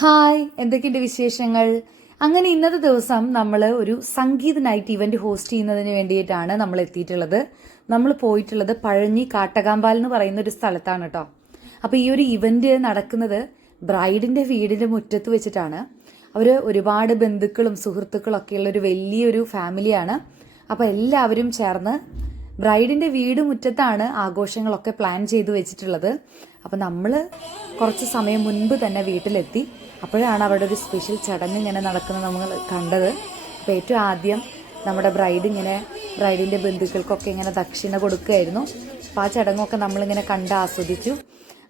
Hi, എന്തൊക്കെയുണ്ട് വിശേഷങ്ങൾ? അങ്ങനെ ഇന്നത്തെ ദിവസം നമ്മൾ ഒരു സംഗീത നൈറ്റ് ഇവന്റ് ഹോസ്റ്റ് ചെയ്യുന്നതിന് വേണ്ടിയിട്ടാണ് നമ്മൾ എത്തിയിട്ടുള്ളത്. നമ്മൾ പോയിട്ടുള്ളത് പഴഞ്ഞി കാട്ടകാമ്പാൽ എന്ന് പറയുന്ന ഒരു സ്ഥലത്താണ് കേട്ടോ. അപ്പോൾ ഈ ഒരു ഇവന്റ് നടക്കുന്നത് ബ്രൈഡിന്റെ വീടിന്റെ മുറ്റത്ത് വെച്ചിട്ടാണ്. അവർ ഒരുപാട് ബന്ധുക്കളും സുഹൃത്തുക്കളും ഒക്കെയുള്ള ഒരു വലിയൊരു ഫാമിലിയാണ്. അപ്പോൾ എല്ലാവരും ചേർന്ന് ബ്രൈഡിന്റെ വീട് മുറ്റത്താണ് ആഘോഷങ്ങളൊക്കെ പ്ലാൻ ചെയ്തു വെച്ചിട്ടുള്ളത്. അപ്പം നമ്മൾ കുറച്ച് സമയം മുൻപ് തന്നെ വീട്ടിലെത്തി. അപ്പോഴാണ് അവിടെ ഒരു സ്പെഷ്യൽ ചടങ്ങ് ഇങ്ങനെ നടക്കുന്നത് നമ്മൾ കണ്ടത്. അപ്പോൾ ഏറ്റവും ആദ്യം നമ്മുടെ ബ്രൈഡിൻ്റെ ബന്ധുക്കൾക്കൊക്കെ ഇങ്ങനെ ദക്ഷിണ കൊടുക്കുകയായിരുന്നു. അപ്പോൾ ആ ചടങ്ങൊക്കെ നമ്മളിങ്ങനെ കണ്ട് ആസ്വദിച്ചു.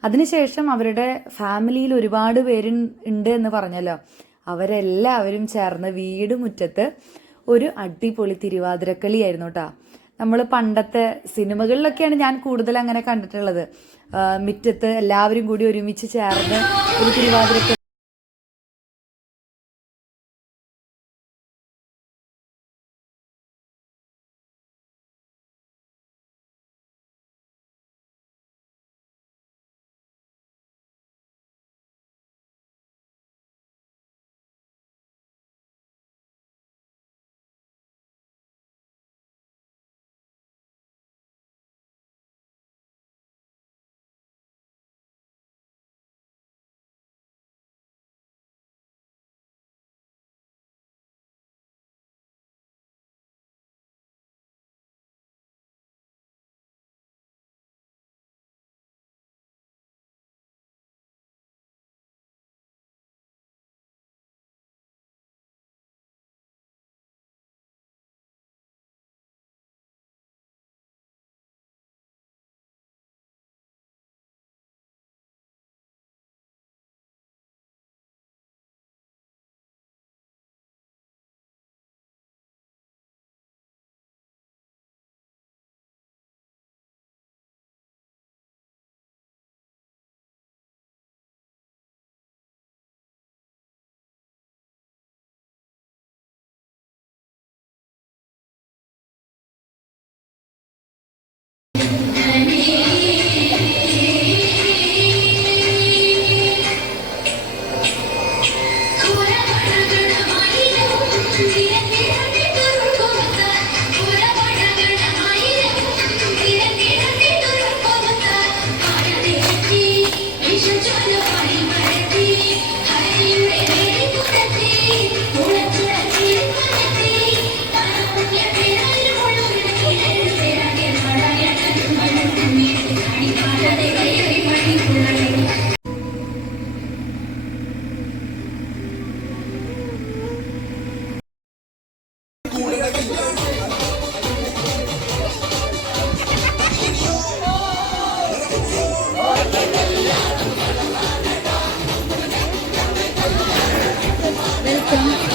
അതിനുശേഷം അവരുടെ ഫാമിലിയിൽ ഒരുപാട് പേരുണ്ട് എന്ന് പറഞ്ഞല്ലോ, അവരെല്ലാവരും ചേർന്ന് വീട് മുറ്റത്ത് ഒരു അടിപൊളി തിരുവാതിരക്കളിയായിരുന്നു കേട്ടോ. നമ്മൾ പണ്ടത്തെ സിനിമകളിലൊക്കെയാണ് ഞാൻ കൂടുതൽ അങ്ങനെ കണ്ടിട്ടുള്ളത്. മുറ്റത്ത് എല്ലാവരും കൂടി ഒരുമിച്ച് ചേർന്ന് ഒരു Thiruvathirakali.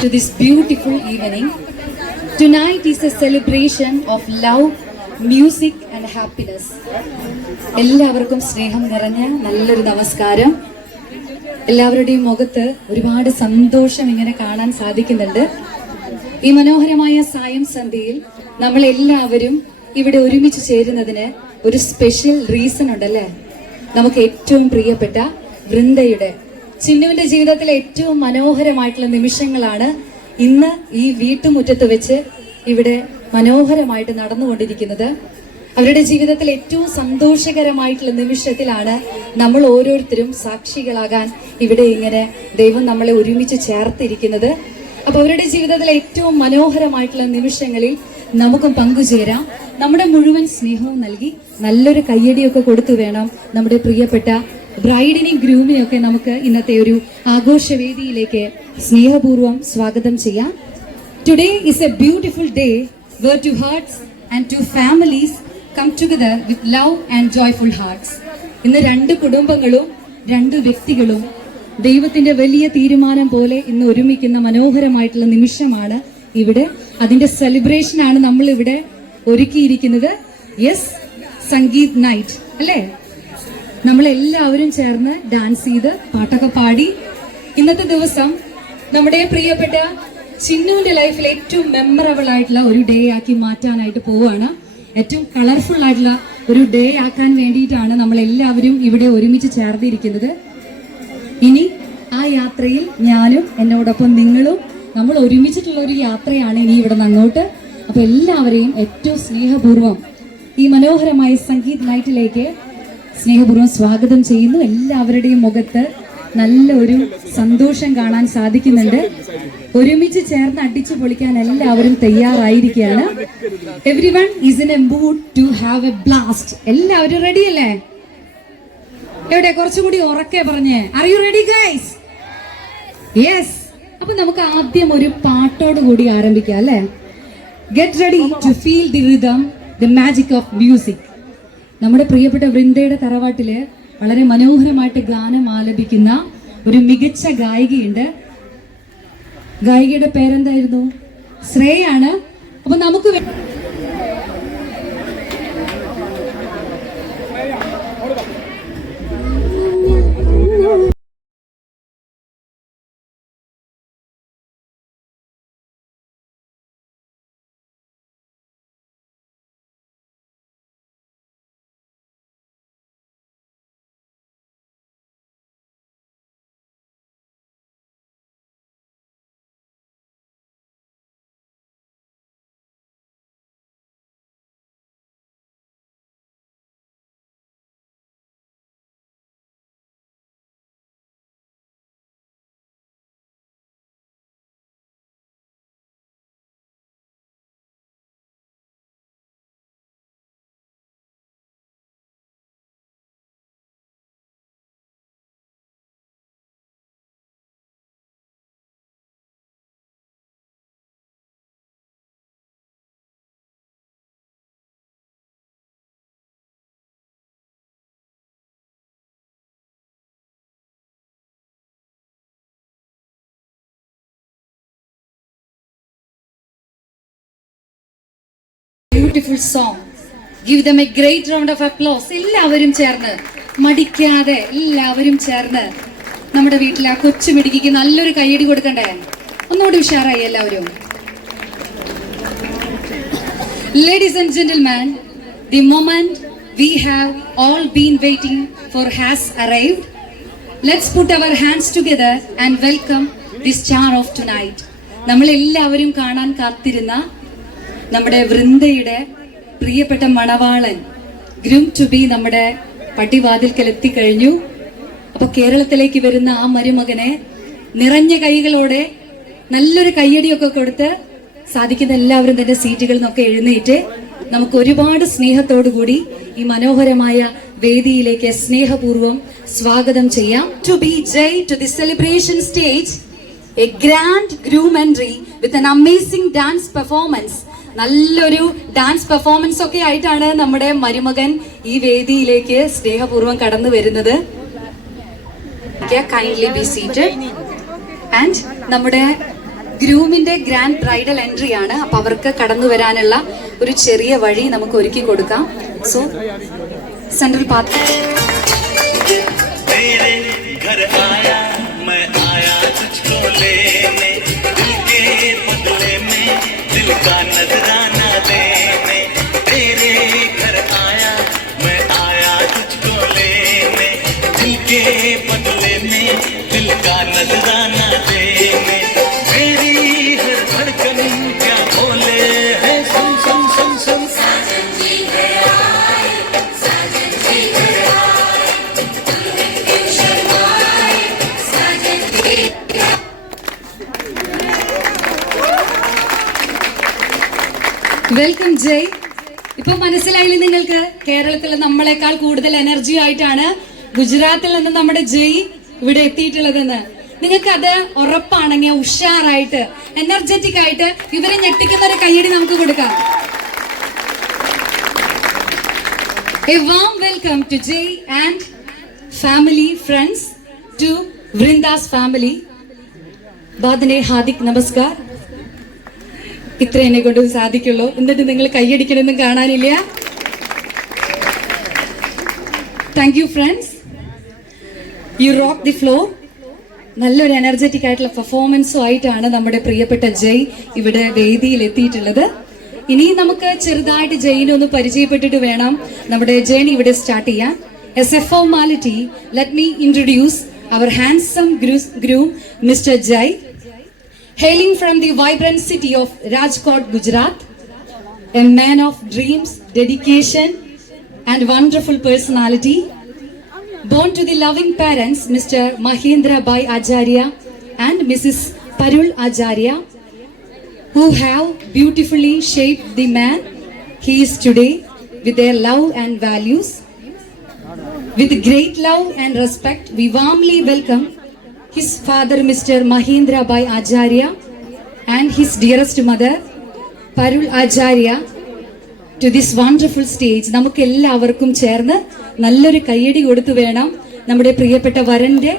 To this beautiful evening. Tonight is a celebration of love, music and happiness. എല്ലാവർക്കും സ്നേഹം നിറഞ്ഞ നല്ലൊരു നമസ്കാരം. എല്ലാവരുടെയും മുഖത്ത് ഒരുപാട് സന്തോഷം ഇങ്ങനെ കാണാൻ സാധിക്കുന്നുണ്ട്. ഈ മനോഹരമായ സായം സന്ധ്യയിൽ നമ്മൾ എല്ലാവരും ഇവിടെ ഒരുമിച്ച് ചേരുന്നതിന് ഒരു സ്പെഷ്യൽ റീസൺ ഉണ്ടല്ലേ. നമുക്ക് ഏറ്റവും പ്രിയപ്പെട്ട വൃന്ദയുടെ ചിന്നുവിന്റെ ജീവിതത്തിലെ ഏറ്റവും മനോഹരമായിട്ടുള്ള നിമിഷങ്ങളാണ് ഇന്ന് ഈ വീട്ടുമുറ്റത്ത് വെച്ച് ഇവിടെ മനോഹരമായിട്ട് നടന്നുകൊണ്ടിരിക്കുന്നത്. അവരുടെ ജീവിതത്തിൽ ഏറ്റവും സന്തോഷകരമായിട്ടുള്ള നിമിഷത്തിലാണ് നമ്മൾ ഓരോരുത്തരും സാക്ഷികളാകാൻ ഇവിടെ ഇങ്ങനെ ദൈവം നമ്മളെ ഒരുമിച്ച് ചേർത്തിരിക്കുന്നത്. അപ്പൊ അവരുടെ ജീവിതത്തിലെ ഏറ്റവും മനോഹരമായിട്ടുള്ള നിമിഷങ്ങളിൽ നമുക്കും പങ്കുചേരാം. നമ്മുടെ മുഴുവൻ സ്നേഹവും നൽകി നല്ലൊരു കയ്യടിയൊക്കെ കൊടുത്തു വേണം നമ്മുടെ പ്രിയപ്പെട്ട ബ്രൈഡിനെയും ഗ്രൂമിനെയും ഒക്കെ നമുക്ക് ഇന്നത്തെ ഒരു ആഘോഷവേദിയിലേക്ക് സ്നേഹപൂർവ്വം സ്വാഗതം ചെയ്യാം. Today is a beautiful day where two hearts and two families come together with love and joyful hearts. ഇന്ന് രണ്ട് കുടുംബങ്ങളും രണ്ട് വ്യക്തികളും ദൈവത്തിന്റെ വലിയ തീരുമാനം പോലെ ഇന്ന് ഒരുമിക്കുന്ന മനോഹരമായിട്ടുള്ള നിമിഷമാണ് ഇവിടെ. അതിന്റെ സെലിബ്രേഷനാണ് നമ്മൾ ഇവിടെ ഒരുക്കിയിരിക്കുന്നത്. യെസ്, സംഗീത് നൈറ്റ് അല്ലേ. നമ്മളെല്ലാവരും ചേർന്ന് ഡാൻസ് ചെയ്ത് പാട്ടൊക്കെ പാടി ഇന്നത്തെ ദിവസം നമ്മുടെ പ്രിയപ്പെട്ട ചിന്നുവിന്റെ ലൈഫിൽ ഏറ്റവും മെമ്മറബിൾ ആയിട്ടുള്ള ഒരു ഡേ ആക്കി മാറ്റാനായിട്ട് പോവുകയാണ്. ഏറ്റവും കളർഫുൾ ആയിട്ടുള്ള ഒരു ഡേ ആക്കാൻ വേണ്ടിയിട്ടാണ് നമ്മൾ എല്ലാവരും ഇവിടെ ഒരുമിച്ച് ചേർന്നിരിക്കുന്നത്. ഇനി ആ യാത്രയിൽ ഞാനും എന്നോടൊപ്പം നിങ്ങളും നമ്മൾ ഒരുമിച്ചിട്ടുള്ള ഒരു യാത്രയാണ് ഇനി ഇവിടെ നിന്ന് അങ്ങോട്ട്. അപ്പൊ എല്ലാവരെയും ഏറ്റവും സ്നേഹപൂർവ്വം ഈ മനോഹരമായ സംഗീത് നൈറ്റിലേക്ക് സ്നേഹപൂർവ്വം സ്വാഗതം ചെയ്യുന്നു. എല്ലാവരുടെയും മുഖത്ത് നല്ല ഒരു സന്തോഷം കാണാൻ സാധിക്കുന്നുണ്ട്. ഒരുമിച്ച് ചേർന്ന് അടിച്ചു പൊളിക്കാൻ എല്ലാവരും തയ്യാറായിരിക്കുകയാണ്. Everyone is in a mood to have a blast. എല്ലാവരും റെഡി അല്ലേ? എവിടെ കുറച്ചുകൂടി ഉറക്കെ പറഞ്ഞേ, are you ready guys? Yes. അപ്പൊ നമുക്ക് ആദ്യം ഒരു പാട്ടോട് കൂടി ആരംഭിക്കാം അല്ലേ? Get ready to feel the rhythm, the magic of music. നമ്മുടെ പ്രിയപ്പെട്ട വൃന്ദയുടെ തറവാട്ടില് വളരെ മനോഹരമായിട്ട് ഗാനം ആലപിക്കുന്ന ഒരു മികച്ച ഗായികയുണ്ട്. ഗായികയുടെ പേരെന്തായിരുന്നു? ശ്രേയാണ്. അപ്പൊ നമുക്ക് beautiful song. Give them a great round of applause. എല്ലാവരും ചേർന്ന് മടിക്കാതെ എല്ലാവരും ചേർന്ന് നമ്മുടെ വീട്ടിലെ ആ കൊച്ചു മിടുക്കിക്ക് നല്ലൊരു കയ്യടി കൊടുക്കണ്ടേ? ഒന്നുകൂടി ഉഷാറായി എല്ലാവരും. Ladies and gentlemen, the moment we have all been waiting for has arrived. Let's put our hands together and welcome the star of tonight. നമ്മൾ എല്ലാവരും കാണാൻ കാത്തിരുന്ന നമ്മുടെ വൃന്ദയുടെ പ്രിയപ്പെട്ട മണവാളൻ ഗ്രൂം ടു ബി നമ്മുടെ പടിവാതിൽക്കൽ എത്തിക്കഴിഞ്ഞു. അപ്പൊ കേരളത്തിലേക്ക് വരുന്ന ആ മരുമകനെ നിറഞ്ഞ കൈകളോടെ നല്ലൊരു കയ്യടിയൊക്കെ കൊടുത്ത് സാധിക്കുന്ന എല്ലാവരും തന്റെ സീറ്റുകളിൽ നിന്നൊക്കെ എഴുന്നേറ്റ് നമുക്ക് ഒരുപാട് സ്നേഹത്തോടു കൂടി ഈ മനോഹരമായ വേദിയിലേക്ക് സ്നേഹപൂർവ്വം സ്വാഗതം ചെയ്യാം. To be Jay to the celebration stage, a grand groom entry with an amazing dance performance. നല്ലൊരു ഡാൻസ് പെർഫോമൻസ് ഒക്കെ ആയിട്ടാണ് നമ്മുടെ മരുമകൻ ഈ വേദിയിലേക്ക് സ്നേഹപൂർവ്വം കടന്നു വരുന്നത്. Kindly be seated. ആൻഡ് നമ്മുടെ ഗ്രൂമിന്റെ ഗ്രാൻഡ് ബ്രൈഡൽ എൻട്രി ആണ്. അപ്പൊ അവർക്ക് കടന്നു വരാനുള്ള ഒരു ചെറിയ വഴി നമുക്ക് ഒരുക്കി കൊടുക്കാം. So central path. വെൽക്കം ജയ്. ഇപ്പൊ മനസ്സിലായില്ലേ നിങ്ങൾക്ക്? കേരളത്തിൽ നമ്മളെക്കാൾ കൂടുതൽ എനർജി ആയിട്ടാണ് ഗുജറാത്തിൽ നിന്ന് നമ്മുടെ ജയ് ഇവിടെ എത്തിയിട്ടുള്ളതെന്ന്. നിങ്ങൾക്ക് അത് ഉറപ്പാണെങ്കിൽ ഉഷാറായിട്ട് എനർജറ്റിക് ആയിട്ട് ഇവരെ ഞെട്ടിക്കുന്ന ഒരു കയ്യടി നമുക്ക് കൊടുക്കാം. A warm welcome to Jay and family, friends, to Vrinda's family. Badne Hadik Namaskar. ഇത്ര എന്നെ കൊണ്ട് സാധിക്കുള്ളൂ. എന്നിട്ട് നിങ്ങൾ കൈയടിക്കണമെന്നും കാണാനില്ല. Thank you friends, you rock the floor. നല്ലൊരു എനർജറ്റിക് ആയിട്ടുള്ള പെർഫോമൻസും ആയിട്ടാണ് നമ്മുടെ പ്രിയപ്പെട്ട ജയ് ഇവിടെ വേദിയിൽ എത്തിയിട്ടുള്ളത്. ഇനി നമുക്ക് ചെറുതായിട്ട് ജയിനെ ഒന്ന് പരിചയപ്പെട്ടിട്ട് വേണം നമ്മുടെ ജേണി ഇവിടെ സ്റ്റാർട്ട് ചെയ്യാൻ. As a formality, let me introduce our handsome groom, Mr. Jai, hailing from the vibrant city of Rajkot, Gujarat, a man of dreams, dedication, and wonderful personality. Born to the loving parents, Mr. Mahendra Bhai Acharya and Mrs. Parul Acharya, who have beautifully shaped the man he is today with their love and values. With great love and respect, we warmly welcome his father, Mr. Mahendra Bhai Acharya, and his dearest mother, Parul Acharya, to this wonderful stage. നമുക്ക് എല്ലാവർക്കും ചേർന്ന് നല്ലൊരു കയ്യടി കൊടുത്തു വേണം നമ്മുടെ പ്രിയപ്പെട്ട വരന്റെ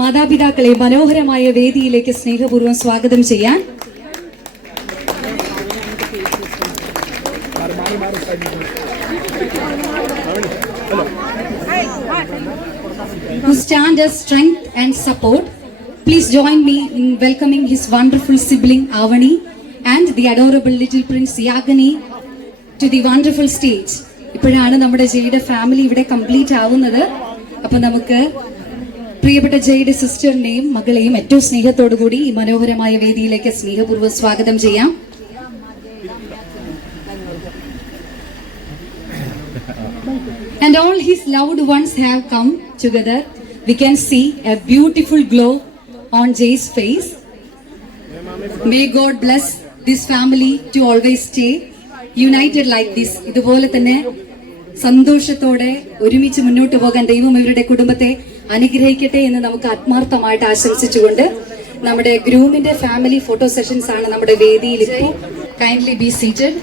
മാതാപിതാക്കളെ മനോഹരമായ വേദിയിലേക്ക് സ്നേഹപൂർവ്വം സ്വാഗതം ചെയ്യാൻ. To stand as strength and support, please join me in welcoming his wonderful sibling Avani and the adorable little prince Yagani to the wonderful stage. ഇപ്പോഴാണ് നമ്മുടെ ജയുടെ ഫാമിലി ഇവിടെ കംപ്ലീറ്റ് ആവുന്നത്. അപ്പൊ നമുക്ക് പ്രിയപ്പെട്ട ജയുടെ സിസ്റ്ററിനെയും മകളെയും ഏറ്റവും സ്നേഹത്തോടു കൂടി ഈ മനോഹരമായ വേദിയിലേക്ക് സ്നേഹപൂർവ്വം സ്വാഗതം ചെയ്യാം. And all his loved ones have come together. We can see a beautiful glow on Jay's face. May God bless this family to always stay united like this. ഇതുപോലെ തന്നെ സന്തോഷത്തോടെ ഒരുമിച്ച് മുന്നോട്ട് പോകാൻ ദൈവം ഇവരുടെ കുടുംബത്തെ അനുഗ്രഹിക്കട്ടെ എന്ന് നമുക്ക് ആത്മാർത്ഥമായിട്ട് ആശംസിച്ചുകൊണ്ട് നമ്മുടെ ഗ്രൂമിന്റെ ഫാമിലി ഫോട്ടോ സെഷൻസ് ആണ് നമ്മുടെ വേദിയിൽ ഇപ്പോൾ. Kindly be seated.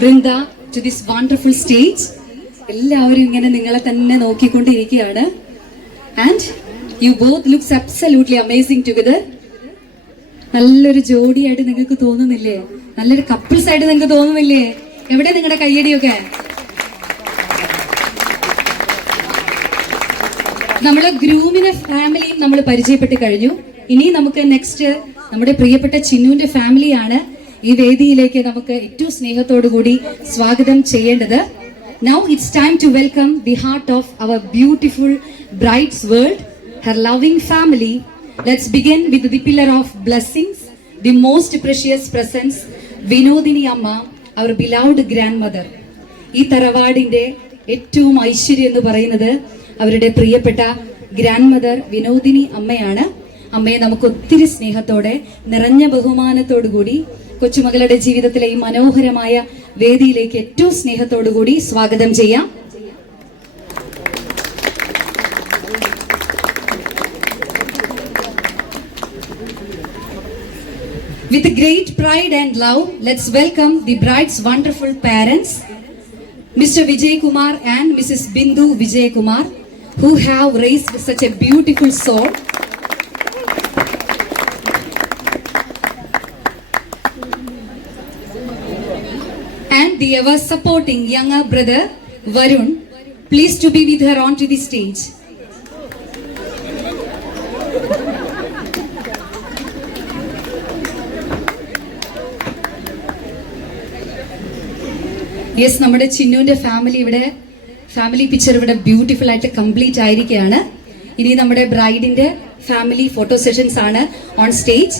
Brinda to this wonderful stage. എല്ലാവരും ഇങ്ങനെ നിങ്ങളെ തന്നെ നോക്കിക്കൊണ്ടിരിക്കുകയാണ്. And you both looks absolutely amazing together. നല്ലൊരു ജോഡിയായിട്ട് നിങ്ങൾക്ക് തോന്നുന്നില്ലേ? നല്ലൊരു കപ്പിൾസ് ആയിട്ട് നിങ്ങൾക്ക് തോന്നുന്നില്ലേ? എവിടെ നിങ്ങളുടെ കയ്യടിയൊക്കെ? നമ്മള് ഗ്രൂമിനെ ഫാമിലിയും നമ്മൾ പരിചയപ്പെട്ട് കഴിഞ്ഞു. ഇനി നമുക്ക് നെക്സ്റ്റ് നമ്മുടെ പ്രിയപ്പെട്ട ചിന്നുവിന്റെ ഫാമിലിയാണ് ഈ വേദിയിലേക്ക് നമുക്ക് ഏറ്റവും സ്നേഹത്തോടു കൂടി സ്വാഗതം ചെയ്യേണ്ടത്. Now it's time to welcome the heart of our beautiful bride's world, her loving family. Let's begin with the pillar of blessings, the most precious presence, Vinodini Amma, our beloved grandmother. ഈ തറവാടിന്റെ ഏറ്റവും ഐശ്വര്യം എന്ന് പറയുന്നത് അവരുടെ പ്രിയപ്പെട്ട grand mother Vinodini അമ്മയാണ്. അമ്മയെ നമുക്ക് ഒത്തിരി സ്നേഹത്തോടെ നിറഞ്ഞ ബഹുമാനത്തോടു കൂടി കൊച്ചുമകളുടെ ജീവിതത്തിലെ ഈ മനോഹരമായ വേദിയിലേക്ക് ഏറ്റവും സ്നേഹത്തോടു കൂടി സ്വാഗതം ചെയ്യാം. With great pride and love, let's welcome the bride's wonderful parents, Mr. Vijay Kumar and Mrs. Bindu Vijay Kumar, who have raised such a beautiful soul. And the ever supporting younger brother, Varun, pleased to be with her onto the stage. Yes, നമ്മുടെ ചിന്നുവിന്റെ family picture ഇവിടെ beautiful ആയിട്ട് complete ആയിരിക്കുകയാണ്. ഇനി നമ്മുടെ ബ്രൈഡിന്റെ family photo sessions ആണ് on stage.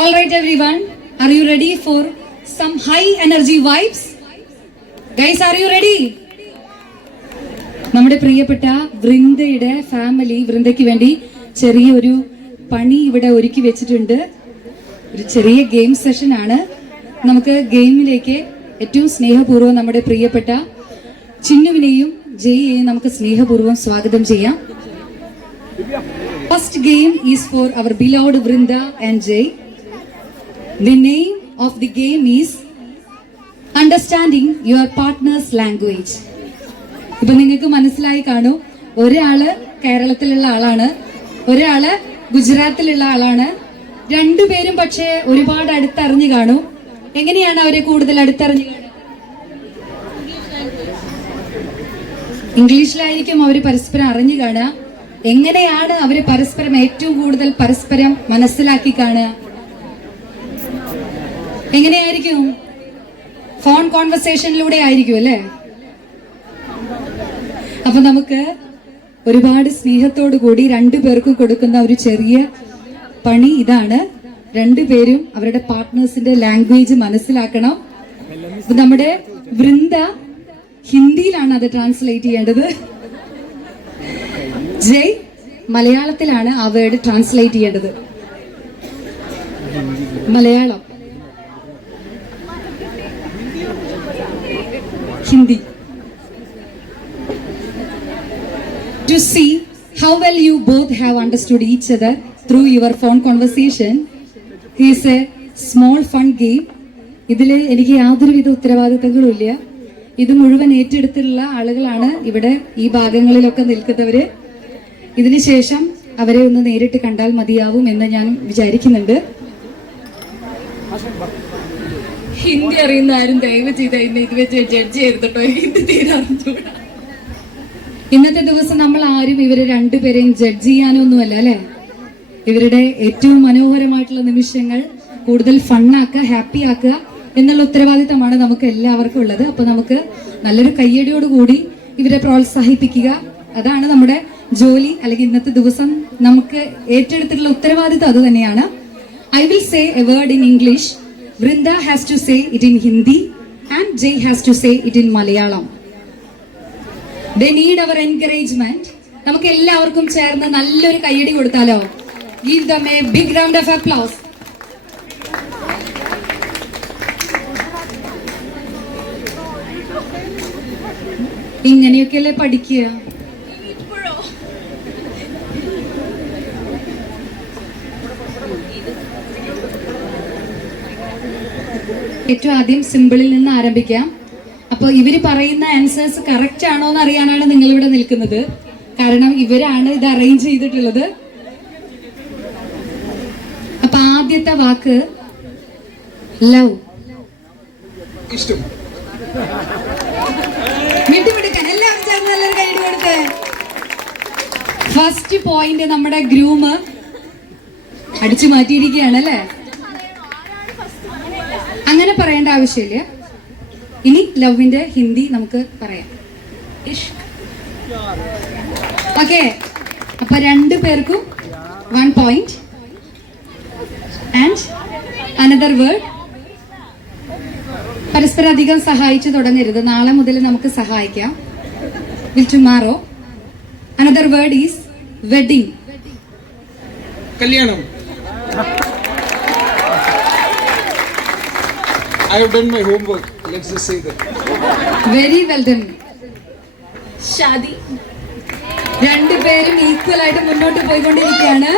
All right, everyone, are you ready for some high energy vibes? Guys, are you ready? നമ്മുടെ പ്രിയപ്പെട്ട വൃന്ദയുടെ family വൃന്ദയ്ക്ക് വേണ്ടി ചെറിയൊരു പണി ഇവിടെ ഒരുക്കി വെച്ചിട്ടുണ്ട്. ഒരു ചെറിയ ഗെയിം സെഷൻ ആണ്. നമുക്ക് ഗെയിമിലേക്ക് ഏറ്റവും സ്നേഹപൂർവ്വം നമ്മുടെ പ്രിയപ്പെട്ട ചിന്നുവിനെയും ജയിയെയും നമുക്ക് സ്നേഹപൂർവ്വം സ്വാഗതം ചെയ്യാം. First game is for our beloved Vrinda and Jay. The name of the game is Understanding Your Partner's Language. ഇപ്പൊ നിങ്ങൾക്ക് മനസ്സിലായി കാണും, ഒരാള് കേരളത്തിലുള്ള ആളാണ്, ഒരാള് ഗുജറാത്തിലുള്ള ആളാണ്. രണ്ടുപേരും പക്ഷേ ഒരുപാട് അടുത്തറിഞ്ഞു കാണും. എങ്ങനെയാണ് അവരെ കൂടുതൽ അടുത്തറിഞ്ഞു കാണുക? ഇംഗ്ലീഷിലായിരിക്കും അവര് പരസ്പരം അറിഞ്ഞു കാണുക. എങ്ങനെയാണ് അവര് പരസ്പരം ഏറ്റവും കൂടുതൽ പരസ്പരം മനസ്സിലാക്കി കാണുക? എങ്ങനെയായിരിക്കും? ഫോൺ കോൺവെർസേഷനിലൂടെ ആയിരിക്കും അല്ലേ? അപ്പൊ നമുക്ക് ഒരുപാട് സ്നേഹത്തോടു കൂടി രണ്ടുപേർക്കും കൊടുക്കുന്ന ഒരു ചെറിയ പണി ഇതാണ്. രണ്ടുപേരും അവരുടെ പാർട്ട്നേഴ്സിന്റെ ലാംഗ്വേജ് മനസ്സിലാക്കണം. നമ്മുടെ വൃന്ദ ഹിന്ദിയിലാണ് അത് ട്രാൻസ്ലേറ്റ് ചെയ്യേണ്ടത്. ജയ് മലയാളത്തിലാണ് ആ വേർഡ് ട്രാൻസ്ലേറ്റ് ചെയ്യേണ്ടത്. Malayalam, Hindi. To see how well you both have understood each other through your phone conversation, is a small fun game. ഇതിൽ എനിക്ക് യാതൊരുവിധ ഉത്തരവാദിത്തങ്ങളും ഇല്ല. ഇത് മുഴുവൻ ഏറ്റെടുത്തിട്ടുള്ള ആളുകളാണ് ഇവിടെ ഈ ഭാഗങ്ങളിലൊക്കെ നിൽക്കുന്നവര്. ഇതിനുശേഷം അവരെ ഒന്ന് നേരിട്ട് കണ്ടാൽ മതിയാവും എന്ന് ഞാൻ വിചാരിക്കുന്നുണ്ട്. ഹിന്ദി അറിയുന്ന ആരും ദയവ് ചെയ്ത് ഇത് വെച്ച് ജഡ്ജ് ചെയ്തിട്ടോ, ഹിന്ദി തീരെ അറിഞ്ഞൂടാ. ഇന്നത്തെ ദിവസം നമ്മൾ ആരും ഇവരെ രണ്ടുപേരെയും ജഡ്ജ് ചെയ്യാനൊന്നുമല്ല അല്ലെ. ഇവരുടെ ഏറ്റവും മനോഹരമായിട്ടുള്ള നിമിഷങ്ങൾ കൂടുതൽ ഫണ്ണാക്കുക, ഹാപ്പി ആക്കുക എന്നുള്ള ഉത്തരവാദിത്തമാണ് നമുക്ക് എല്ലാവർക്കും ഉള്ളത്. അപ്പൊ നമുക്ക് നല്ലൊരു കയ്യടിയോടുകൂടി ഇവരെ പ്രോത്സാഹിപ്പിക്കുക, അതാണ് നമ്മുടെ ജോലി. അല്ലെങ്കിൽ ഇന്നത്തെ ദിവസം നമുക്ക് ഏറ്റെടുത്തിട്ടുള്ള ഉത്തരവാദിത്തം അത് തന്നെയാണ്. I will say a word in English, Vrinda has to say it in Hindi and Jay has to say it in Malayalam. They need our encouragement. നമുക്ക് എല്ലാവർക്കും ചേർന്ന് നല്ലൊരു കയ്യടി കൊടുത്താലോ? Give them a big round of applause. ഇങ്ങനെയൊക്കെയല്ലേ പഠിക്കുക. ഏറ്റവും ആദ്യം സിമ്പിളിൽ നിന്ന് ആരംഭിക്കാം. അപ്പൊ ഇവര് പറയുന്ന ആൻസേഴ്സ് കറക്റ്റ് ആണോ എന്ന് അറിയാനാണ് നിങ്ങൾ ഇവിടെ നിൽക്കുന്നത്. കാരണം ഇവരാണ് ഇത് അറേഞ്ച് ചെയ്തിട്ടുള്ളത്. അപ്പൊ ആദ്യത്തെ വാക്ക് ലവ്. ഇഷ്ടം. മിണ്ടുമിടുക്കാൻ എല്ലാവരും ചേർന്ന് നല്ലൊരു കൈയ്യടി കൊടുത്തേ. ഫസ്റ്റ് പോയിന്റ് നമ്മുടെ ഗ്രൂമ് അടിച്ചു മാറ്റിയിരിക്കുകയാണ് അല്ലേ. അങ്ങനെ പറയേണ്ട ആവശ്യമില്ല. ഇനി ലവിന്റെ ഹിന്ദി നമുക്ക് പറയാം. ഓക്കെ, അപ്പൊ 2 പേർക്കും 1 point ആൻഡ് അനദർ വേർഡ്. പരസ്പരം അധികം സഹായിച്ചു തുടങ്ങരുത്. നാളെ മുതൽ നമുക്ക് സഹായിക്കാം. Will tomorrow. Another word is wedding. കല്യാണം. I have done my homework. Let's just say that. Very well done. ഷാദി. 2 പേരും ഈക്വൽ ആയിട്ട് മുന്നോട്ട് പോയിക്കൊണ്ടിരിക്കുകയാണ്.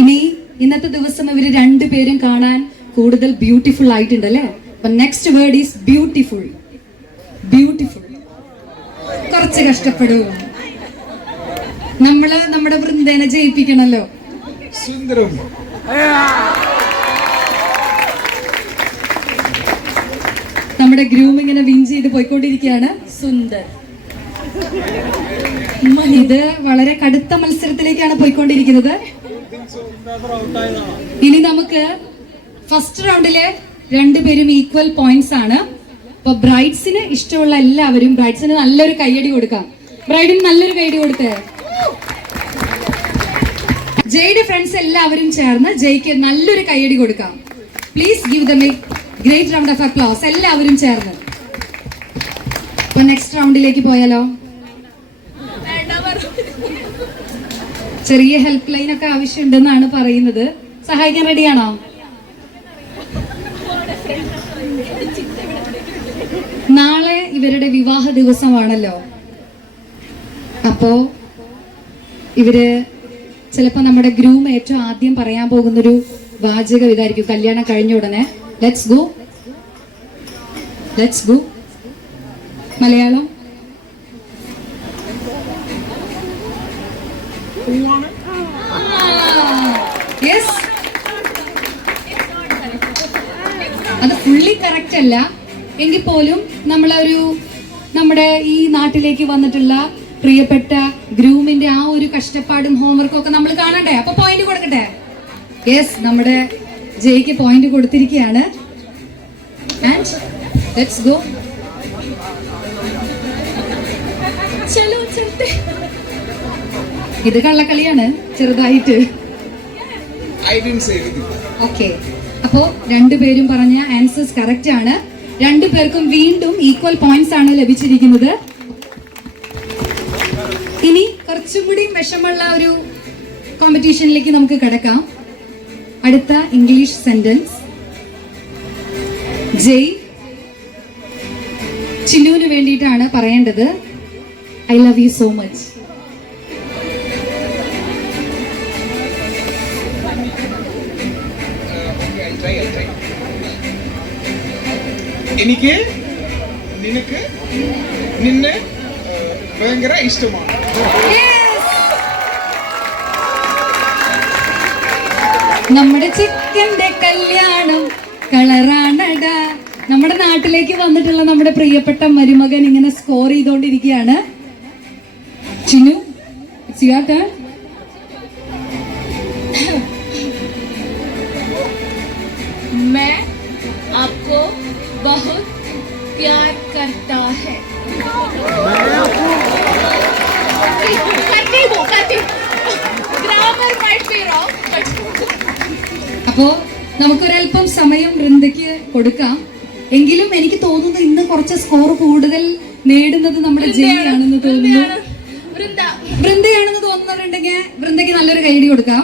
ഇനി ഇന്നത്തെ ദിവസം ഇവര് 2 പേരും കാണാൻ കൂടുതൽ ബ്യൂട്ടിഫുൾ ആയിട്ടുണ്ട് അല്ലേ. അപ്പൊ next word is beautiful. Beautiful. കുറച്ച് കഷ്ടപ്പെടൂ. നമ്മള് നമ്മുടെ വൃന്ദേനെ ജയിപ്പിക്കണല്ലോ. സുന്ദരം. നമ്മുടെ ഗ്രൂം ഇങ്ങനെ വിൻ ചെയ്ത് പോയിക്കൊണ്ടിരിക്കുകയാണ്. സുന്ദർ. ഇത് വളരെ കടുത്ത മത്സരത്തിലേക്കാണ് പോയിക്കൊണ്ടിരിക്കുന്നത്. ഇനി നമുക്ക് ഫസ്റ്റ് റൗണ്ടിലെ 2 പേരും ഈക്വൽ പോയിന്റ്സ് ആണ്. അപ്പൊ ബ്രൈഡ്സിന് ഇഷ്ടമുള്ള എല്ലാവരും ബ്രൈഡ്സിന് നല്ലൊരു കയ്യടി കൊടുക്കാം. ബ്രൈഡിന് നല്ലൊരു കയ്യടി കൊടുത്തേ. ജയ്യുടെ ഫ്രണ്ട്സ് എല്ലാവരും ചേർന്ന് ജയ്ക്ക് നല്ലൊരു കയ്യടി കൊടുക്കാം. Please give them a great round of applause. എല്ലാവരും ചേർന്ന്. അപ്പൊ നെക്സ്റ്റ് റൗണ്ടിലേക്ക് പോയാലോ? ചെറിയ ഹെൽപ്പ് ലൈൻ ഒക്കെ ആവശ്യമുണ്ടെന്നാണ് പറയുന്നത്. സഹായിക്കാൻ റെഡിയാണോ? നാളെ ഇവരുടെ വിവാഹ ദിവസമാണല്ലോ. അപ്പോ ഇവര് ചിലപ്പോ നമ്മുടെ ഗ്രൂം ഏറ്റവും ആദ്യം പറയാൻ പോകുന്നൊരു വാചകം ഇതായിരിക്കും. കല്യാണം കഴിഞ്ഞ ഉടനെ let's go, let's go. Malayalam. Yes, അത് ഫുള്ളി കറക്റ്റ് അല്ല എങ്കിൽ പോലും നമ്മുടെ ഈ നാട്ടിലേക്ക് വന്നിട്ടുള്ള പ്രിയപ്പെട്ട ഗ്രൂമിന്റെ ആ ഒരു കഷ്ടപ്പാടും ഹോംവർക്കും ഒക്കെ നമ്മൾ കാണട്ടെ. അപ്പൊ പോയിന്റ് കൊടുക്കട്ടെ. യെസ്, നമ്മുടെ ജയ്ക്ക് പോയിന്റ് കൊടുത്തിരിക്കുകയാണ്. And let's go. ഇത് കള്ളക്കളിയാണ് ചെറുതായിട്ട്. ഓക്കെ, അപ്പോ 2 പേരും പറഞ്ഞ ആൻസേഴ്സ് കറക്റ്റ് ആണ്. 2 പേർക്കും വീണ്ടും ഈക്വൽ പോയിന്റ്സ് ആണ് ലഭിച്ചിരിക്കുന്നത്. ഇനി കുറച്ചും കൂടി വിഷമുള്ള ഒരു കോമ്പറ്റീഷനിലേക്ക് നമുക്ക് കിടക്കാം. അടുത്ത ഇംഗ്ലീഷ് സെന്റൻസ്. ജയ് ചിന്നുവിന് വേണ്ടിയിട്ടാണ് പറയേണ്ടത്. I love you so much. എനിക്ക് നിന്നെ ഭയങ്കര ഇഷ്ടമാണ്. 1 നമ്മുടെ ചിക്കന്റെ കല്യാണം കളറാണട. നമ്മുടെ നാട്ടിലേക്ക് വന്നിട്ടുള്ള നമ്മുടെ പ്രിയപ്പെട്ട മരുമകൻ ഇങ്ങനെ സ്കോർ ചെയ്തുകൊണ്ടിരിക്കുകയാണ്. Chinnu, it's your turn. मैं आपको बहुत प्यार करता है. करती हूँ. Grammar might be wrong, but അപ്പോ നമുക്കൊരല്പം സമയം വൃന്ദയ്ക്ക് കൊടുക്കാം. എങ്കിലും എനിക്ക് തോന്നുന്നു ഇന്ന് കുറച്ച് സ്കോർ കൂടുതൽ നേടുന്നത് നമ്മുടെ ജയിലാണെന്ന് തോന്നുന്നു. വൃന്ദയാണെന്ന് തോന്നുന്നവരുണ്ടെങ്കിൽ വൃന്ദയ്ക്ക് നല്ലൊരു കൈഡി കൊടുക്കാം.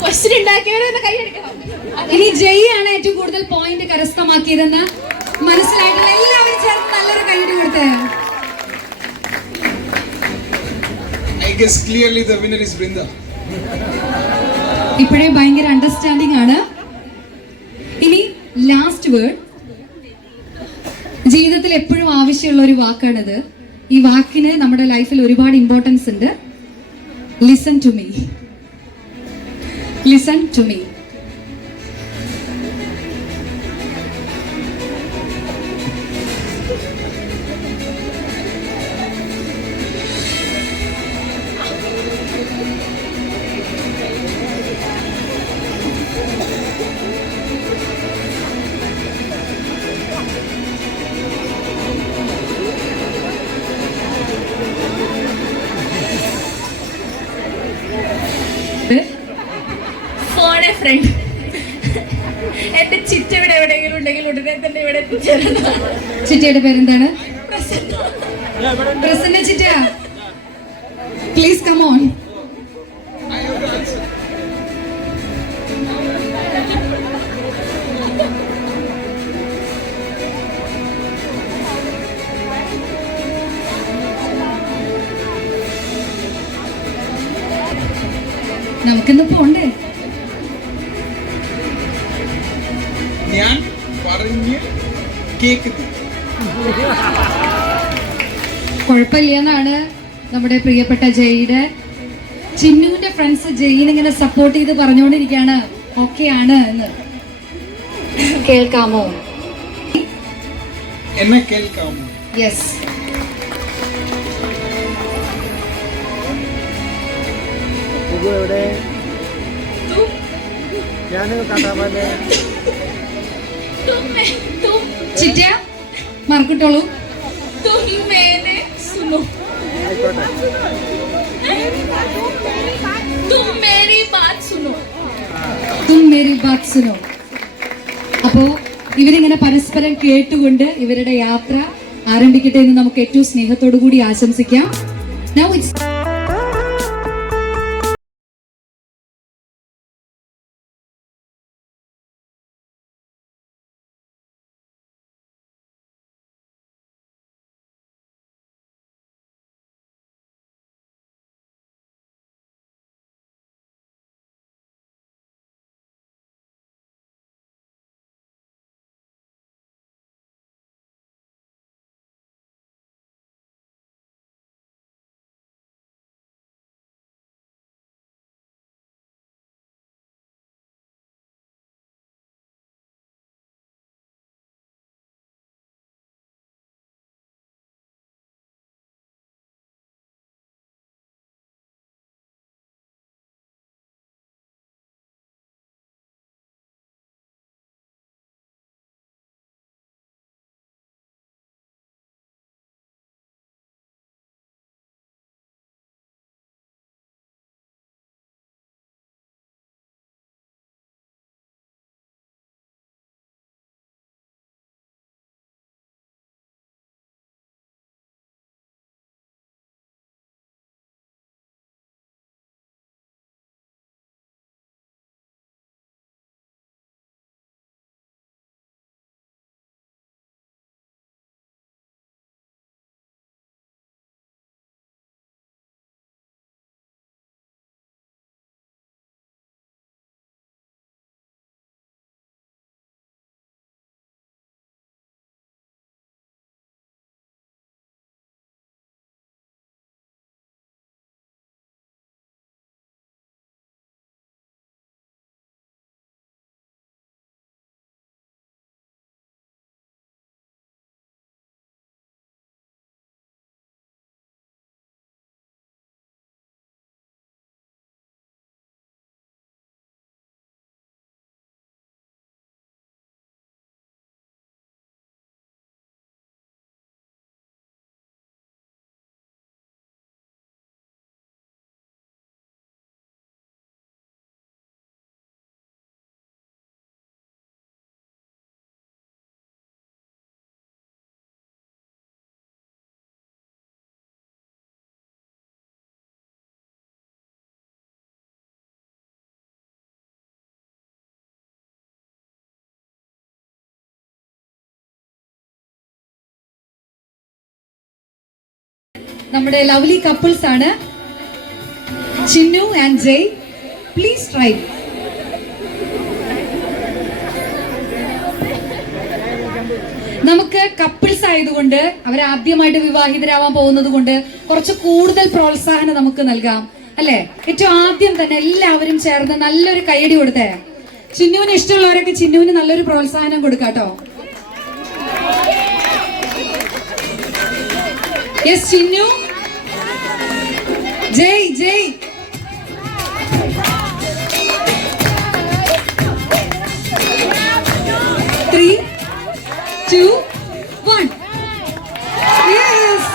ക്വസ്റ്റ്യൻ ഉണ്ടാക്കിയവരെ കൈ എടുക്കണം. ഇനി ജയ് ആണ് ഏറ്റവും കൂടുതൽ പോയിന്റ് കരസ്ഥമാക്കിയതെന്ന് മനസ്സിലായിട്ടുള്ള എല്ലാവരും ചേർന്ന് നല്ലൊരു കൈഡി കൊടുത്തേ. I guess clearly the winner is Brinda. ഇപ്പോഴേ ഭയങ്കര അണ്ടർസ്റ്റാൻഡിംഗ് ആണ്. ഇനി ലാസ്റ്റ് വേർഡ്. ജീവിതത്തിൽ എപ്പോഴും ആവശ്യമുള്ള ഒരു വാക്കാണിത്. ഈ വാക്കിന് നമ്മുടെ ലൈഫിൽ ഒരുപാട് ഇമ്പോർട്ടൻസ് ഉണ്ട്. Listen to me. Listen to me. ഫോണെ ഫ്രണ്ട്. എന്റെ ചിറ്റ ഇവിടെ എവിടെയെങ്കിലും ഉണ്ടെങ്കിൽ ഉടനെ തന്നെ ഇവിടെ എത്തിച്ചേരുന്നതാണ്. ചിറ്റയുടെ പേരെന്താണ്? പ്രസന്ന ചിറ്റ. Please come on. I have to answer. നമുക്കിന്ന് പോണ്ടേ? ഞാൻ പറഞ്ഞ് കേൾക്കുന്നു. കുഴപ്പമില്ലെന്നാണ് നമ്മുടെ പ്രിയപ്പെട്ട ജയുടെ. ചിന്നുവിന്റെ ഫ്രണ്ട്സ് ജയിനെ ഇങ്ങനെ സപ്പോർട്ട് ചെയ്ത് പറഞ്ഞുകൊണ്ടിരിക്കുകയാണ് ഓക്കെ ആണ് എന്ന്. കേൾക്കാമോ? എന്നെ കേൾക്കാമോ? യെസ്. तुम ചിറ്റ മാർക്കിട്ടോളൂ. तुम मैंने सुनो. तुम मेरी बात सुनो. തും മേരി ബാത് സുനോ. അപ്പോ ഇവരിങ്ങനെ പരസ്പരം കേട്ടുകൊണ്ട് ഇവരുടെ യാത്ര ആരംഭിക്കട്ടെ എന്ന് നമുക്ക് ഏറ്റവും സ്നേഹത്തോടു കൂടി ആശംസിക്കാം. Now it's നമ്മുടെ ലവ്ലി കപ്പിൾസ് ആണ്, Chinnu and Jay. Please try. നമുക്ക് കപ്പിൾസ് ആയതുകൊണ്ട് അവരാദ്യമായിട്ട് വിവാഹിതരാവാൻ പോകുന്നത് കൊണ്ട് കുറച്ച് കൂടുതൽ പ്രോത്സാഹനം നമുക്ക് നൽകാം അല്ലെ? ഏറ്റവും ആദ്യം തന്നെ എല്ലാവരും ചേർന്ന് നല്ലൊരു കൈയടി കൊടുത്തേ. ചിന്നുവിന് ഇഷ്ടമുള്ളവരൊക്കെ ചിന്നുവിന് നല്ലൊരു പ്രോത്സാഹനം കൊടുക്കാട്ടോ. യെസ് ചിന്നു. ജയ് ജയ്. Three, two, one. യെസ്.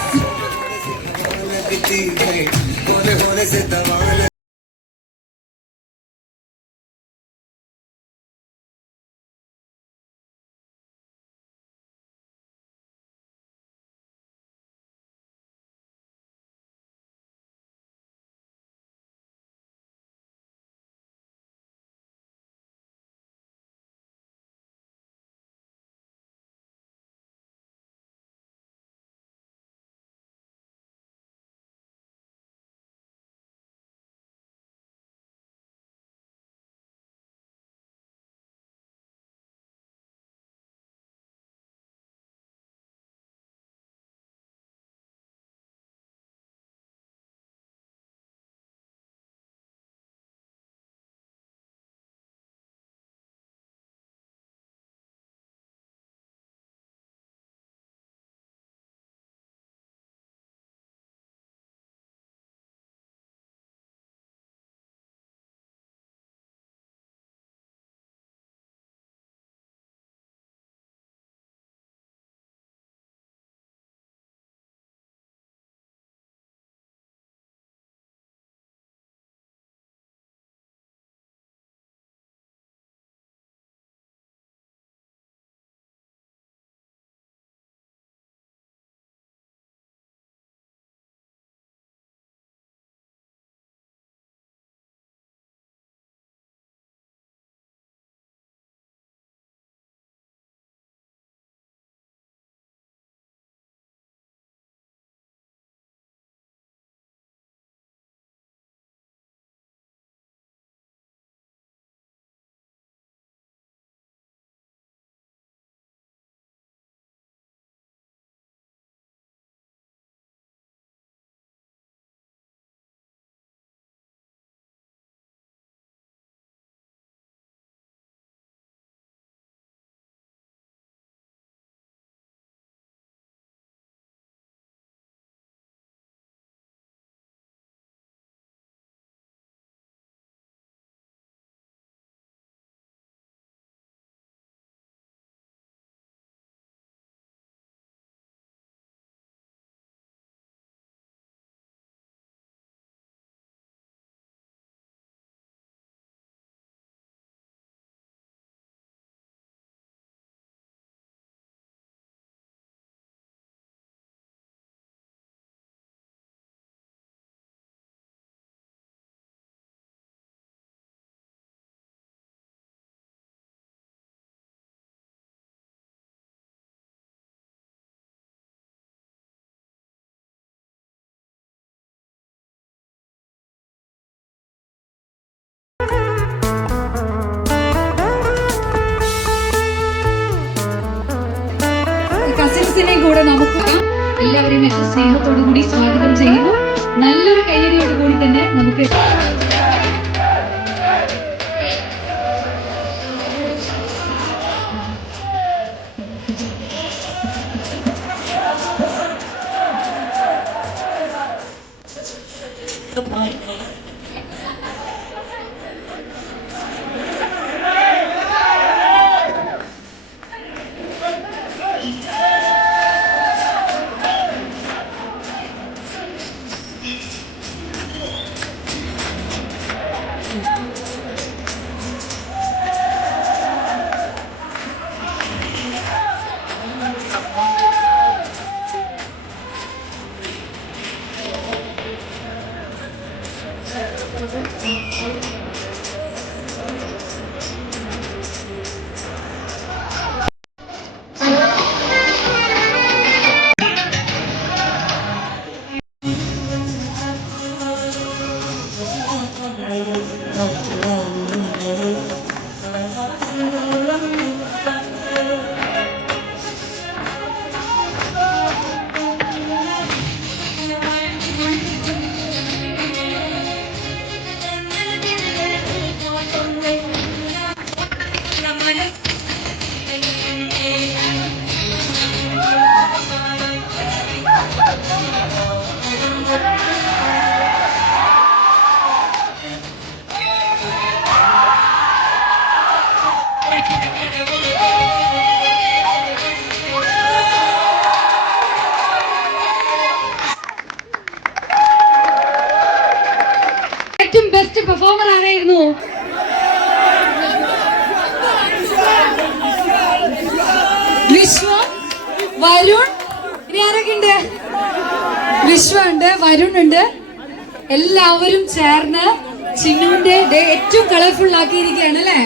കസിൻസിനെ കൂടെ നമുക്ക് എല്ലാവരെയും ഏറ്റവും സ്നേഹത്തോടു കൂടി സ്വാഗതം ചെയ്യുന്നു. നല്ലൊരു കയ്യടിയോട് കൂടി തന്നെ നമുക്ക് അരുൺ ഉണ്ട്. എല്ലാവരും ചേർന്ന് ചിന്നുവിന്റെ ഡേ ഏറ്റവും കളർഫുൾ ആക്കിയിരിക്കുകയാണ് അല്ലെ.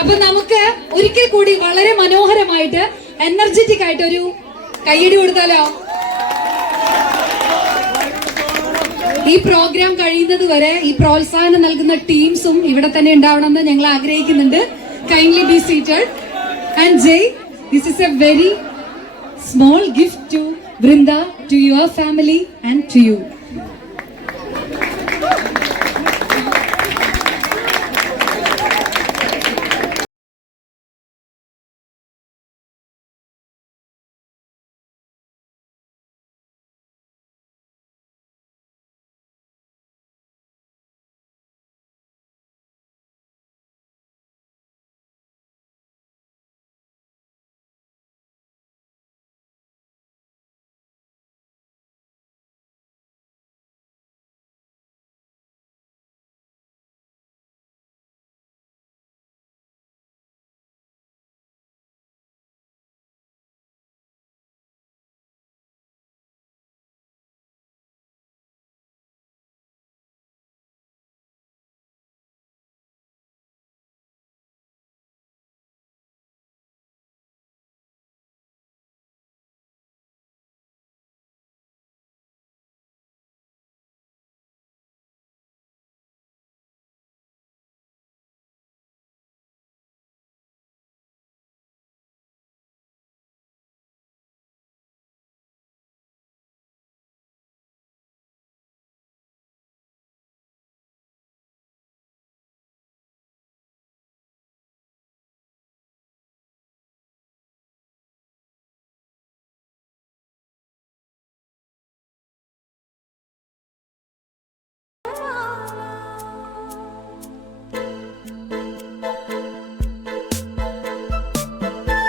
അപ്പൊ നമുക്ക് ഒരിക്കൽ കൂടി വളരെ മനോഹരമായിട്ട് എനർജറ്റിക് ആയിട്ട് ഒരു കയ്യടി കൊടുത്താലോ? ഈ പ്രോഗ്രാം കഴിയുന്നത് വരെ ഈ പ്രോത്സാഹനം നൽകുന്ന ടീംസും ഇവിടെ തന്നെ ഉണ്ടാവണമെന്ന് ഞങ്ങൾ ആഗ്രഹിക്കുന്നുണ്ട്. Kindly be seated. And Jay, this is a very small gift to Vrinda, to your family and to you.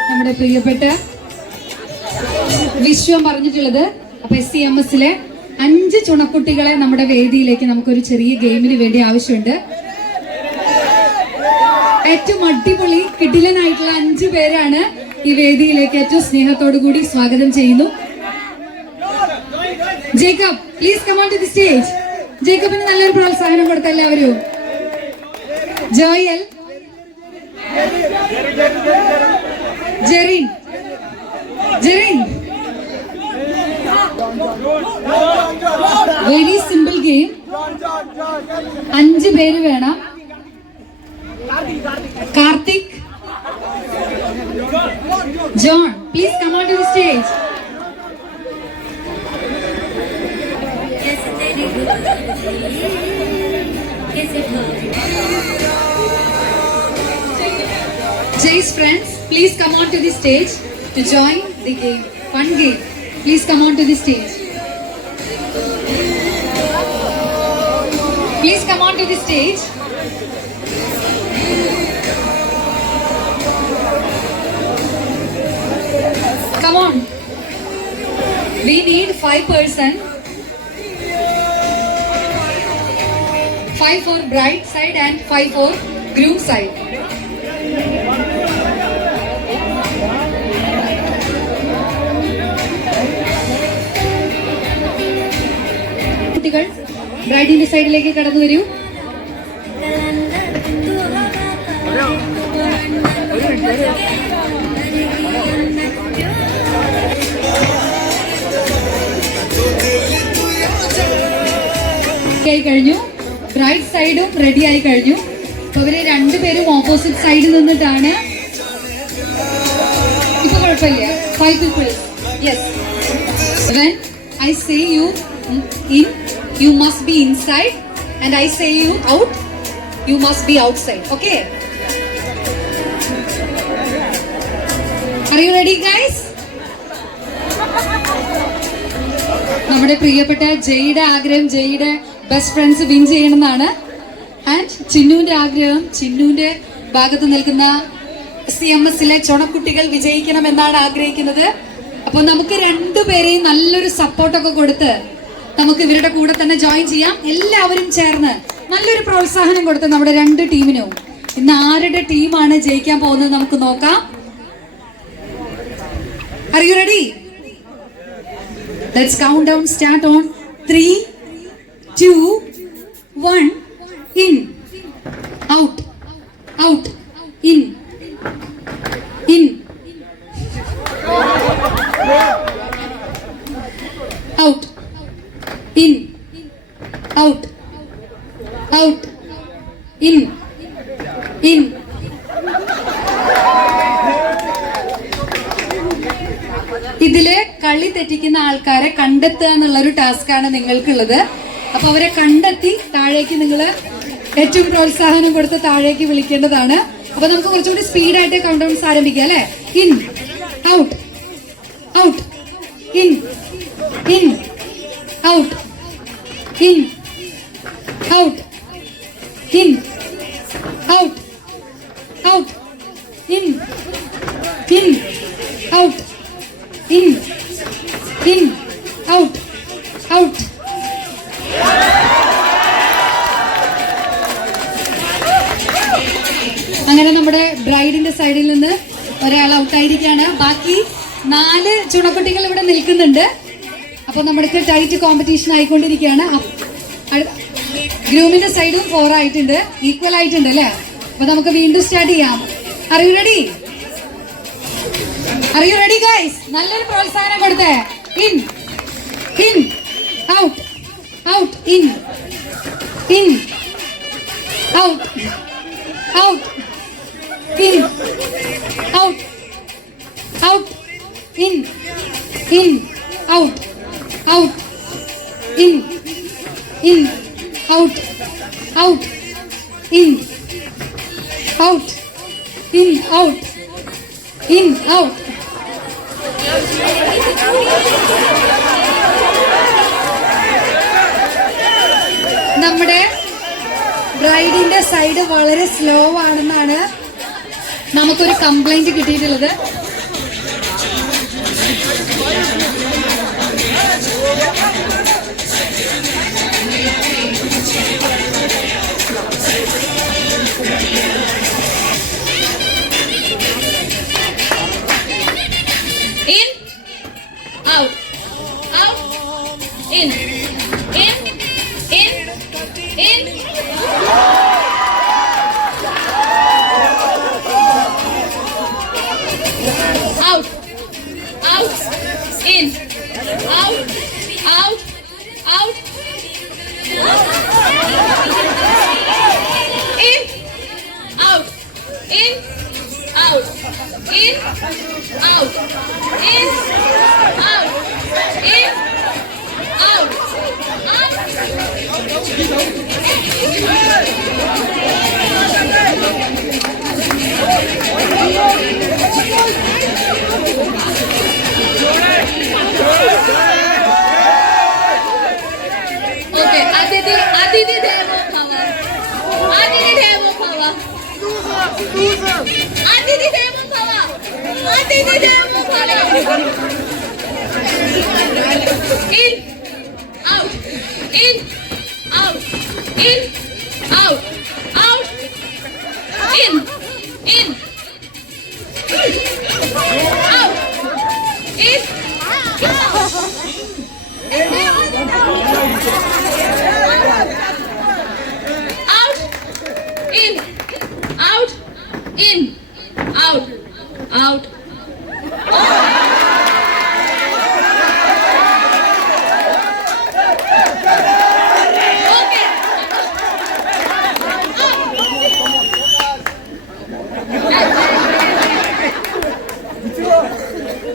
നമ്മുടെ പ്രിയപ്പെട്ട വിശ്വം പറഞ്ഞിട്ടുള്ളത്. അപ്പൊ SCMSലെ 5 ചുണക്കുട്ടികളെ നമ്മുടെ വേദിയിലേക്ക് നമുക്കൊരു ചെറിയ ഗെയിമിന് വേണ്ടി ആവശ്യമുണ്ട്. ഏറ്റവും അടിപൊളി കിടിലനായിട്ടുള്ള 5 പേരാണ് ഈ വേദിയിലേക്ക് ഏറ്റവും സ്നേഹത്തോടു കൂടി സ്വാഗതം ചെയ്യുന്നു. Jacob, please come on to the stage. ജേക്കബിന് നല്ലൊരു പ്രോത്സാഹനം കൊടുത്ത എല്ലാവരും. Joel, Jerin, very simple game. 5 പേര് വേണം. Karthik, John, please come on to the stage. Jay's friends, please come on to the stage to join the game. Fun game. Please come on to the stage. Please come on to the stage. Come on. We need 5 person. 5 for bride side and 5 for groom side. കുട്ടികൾ ബ്രൈഡിന്റെ സൈഡിലേക്ക് കടന്നു വരൂ. കഴിഞ്ഞു. Bride സൈഡും ready ആയി കഴിഞ്ഞു. അപ്പൊ അവര് 2 പേരും ഓപ്പോസിറ്റ് സൈഡിൽ നിന്നിട്ടാണ്. ഇപ്പൊ കുഴപ്പമില്ല. 5 people. Yes. When I say you in, you must be inside, and I say you out, you must be outside. Okay? Are you ready, guys? നമ്മുടെ പ്രിയപ്പെട്ട ജയുടെ ആഗ്രഹം ജയുടെ ബെസ്റ്റ് ഫ്രണ്ട്സ് വിൻ ചെയ്യണമെന്നാണ്. ആൻഡ് ചിന്നുവിന്റെ ആഗ്രഹം ചിന്നുവിന്റെ ഭാഗത്ത് നിൽക്കുന്ന SCMSലെ ചുണക്കുട്ടികൾ വിജയിക്കണം എന്നാണ് ആഗ്രഹിക്കുന്നത്. അപ്പൊ നമുക്ക് 2 പേരെയും നല്ലൊരു സപ്പോർട്ടൊക്കെ കൊടുത്ത് നമുക്ക് ഇവരുടെ കൂടെ തന്നെ ജോയിൻ ചെയ്യാം. എല്ലാവരും ചേർന്ന് നല്ലൊരു പ്രോത്സാഹനം കൊടുത്ത് നമ്മുടെ 2 ടീമിനും. ഇന്ന് ആരുടെ ടീമാണ് ജയിക്കാൻ പോകുന്നത് നമുക്ക് നോക്കാം. Are you ready? Let's count down. Start on 3, 2, 1. In. Out. Out. In. In. Out. In. Out. Out. In. In. ഇതില് കളി തെറ്റിക്കുന്ന ആൾക്കാരെ കണ്ടെത്തുക എന്നുള്ള ഒരു ടാസ്ക് ആണ് നിങ്ങൾക്കുള്ളത്. അപ്പൊ അവരെ കണ്ടെത്തി താഴേക്ക് നിങ്ങൾ ഏറ്റവും പ്രോത്സാഹനം കൊടുത്ത് താഴേക്ക് വിളിക്കേണ്ടതാണ്. അപ്പൊ നമുക്ക് കുറച്ചുകൂടി സ്പീഡായിട്ട് കൗണ്ട് ഡൗൺസ് ആരംഭിക്കാം അല്ലെ? In, out, out, in, in, out, in, out, in, out, out, in, in, out, in, in, out, out. അങ്ങനെ നമ്മുടെ ബ്രൈഡിന്റെ സൈഡിൽ നിന്ന് ഒരാൾ ഔട്ടായിരിക്കുകയാണ്. ബാക്കി 4 ചുണക്കുട്ടികൾ ഇവിടെ നിൽക്കുന്നുണ്ട്. അപ്പൊ നമ്മുടെ ടൈറ്റ് കോമ്പറ്റീഷൻ ആയിക്കൊണ്ടിരിക്കുകയാണ്. ഗ്രൂമിന്റെ സൈഡും 4 ആയിട്ടുണ്ട്, ഈക്വൽ ആയിട്ടുണ്ട് അല്ലെ? അപ്പൊ നമുക്ക് വീണ്ടും സ്റ്റാർട്ട് ചെയ്യാം. Are you ready? Are you ready guys? നല്ലൊരു പ്രോത്സാഹനം കൊടുത്തേ. In, in, out, out, in, in, out, out, in, out, out, in, in, out, out, in, in, out, out, in, out, in, out, in, out. നമ്മുടെ ബ്രൈഡിന്റെ side വളരെ slow ആണെന്നാണ് നമുക്കൊരു complaint കിട്ടിയിട്ടുള്ളത്. In, out, out, in, in, in, in. Out, out, in, out, out, out. In, out, in, out, in, out, in, out, in, out, Okay, Aditi Devo Bhava. Aditi Devo Bhava. Aditi Devo Bhava. Aditi Devo Bhava. In, out, in, out, in, out, out, in, in, out, in, out, in, out, in, out, out. Okay.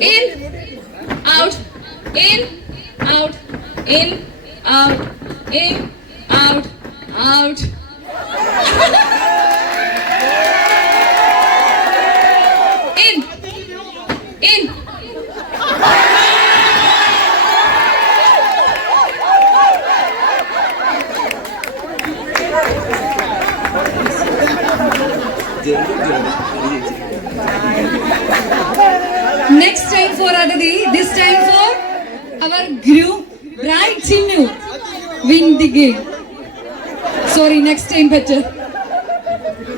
In, out, in, out, in, out, in, out, out. In, in. Next time for Aditi, this time for our groom, bride Chinnu, win the game. Sorry, next time better.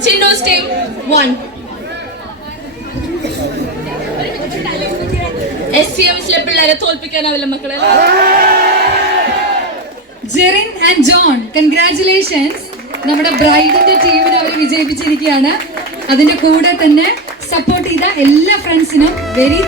Chinnu's team won. SCM's പിള്ളേരെ തോൽപ്പിക്കാനാവില്ല മക്കളെ. Jerin and John, congratulations. നമ്മുടെ ബ്രൈഡിന്റെ ടീമിനെ അവർ വിജയിപ്പിച്ചിരിക്കുകയാണ്. അതിന്റെ കൂടെ തന്നെ support ചെയ്ത എല്ലാ ഫ്രണ്ട്സിനും very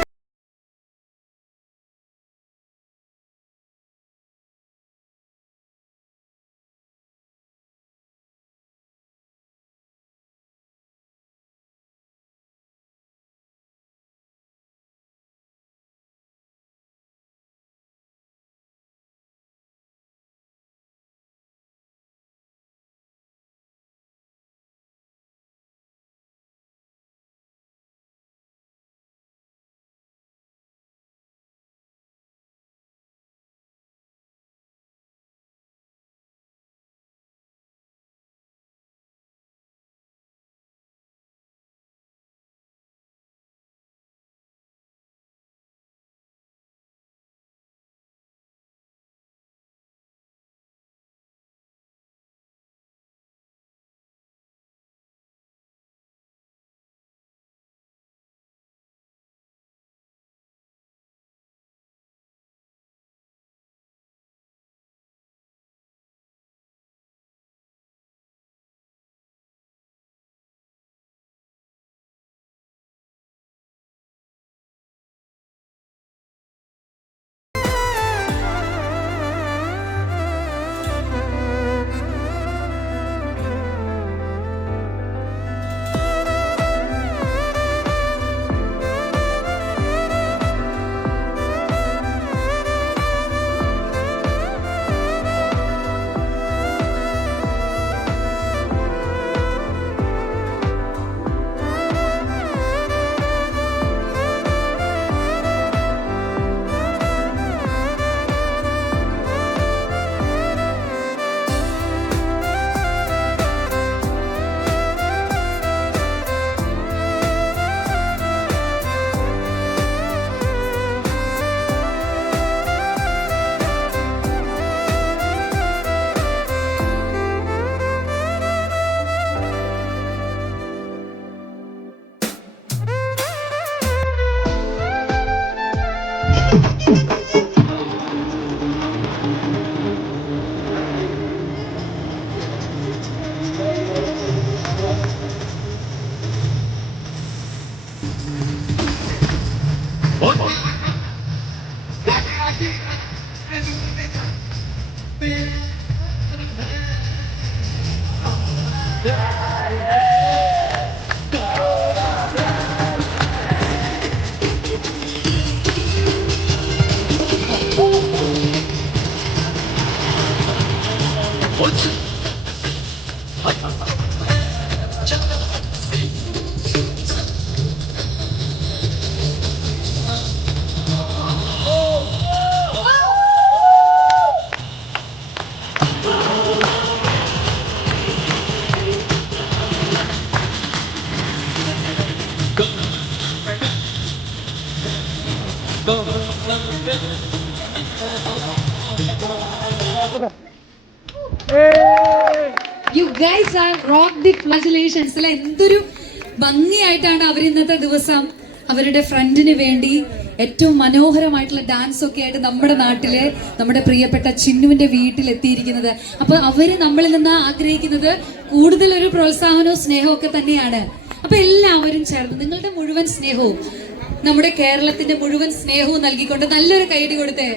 You guys are rocked the congratulations. അല്ല, എന്തൊരു ഭംഗിയായിട്ടാണ് അവർ ഇന്നത്തെ ദിവസം അവരുടെ ഫ്രണ്ടിന് വേണ്ടി ഏറ്റവും മനോഹരമായിട്ടുള്ള ഡാൻസ് ഒക്കെ ആയിട്ട് നമ്മുടെ നാട്ടിലെ നമ്മുടെ പ്രിയപ്പെട്ട ചിന്നുവിന്റെ വീട്ടിൽ എത്തിയിരിക്കുന്നത്. അപ്പൊ അവര് നമ്മളിൽ നിന്ന് ആഗ്രഹിക്കുന്നത് കൂടുതൽ ഒരു പ്രോത്സാഹനവും സ്നേഹവും ഒക്കെ തന്നെയാണ്. അപ്പൊ എല്ലാവരും ചേർന്ന് നിങ്ങളുടെ മുഴുവൻ സ്നേഹവും നമ്മുടെ കേരളത്തിന്റെ മുഴുവൻ സ്നേഹവും നൽകിക്കൊണ്ട് നല്ലൊരു കൈയടി കൊടുത്തേ.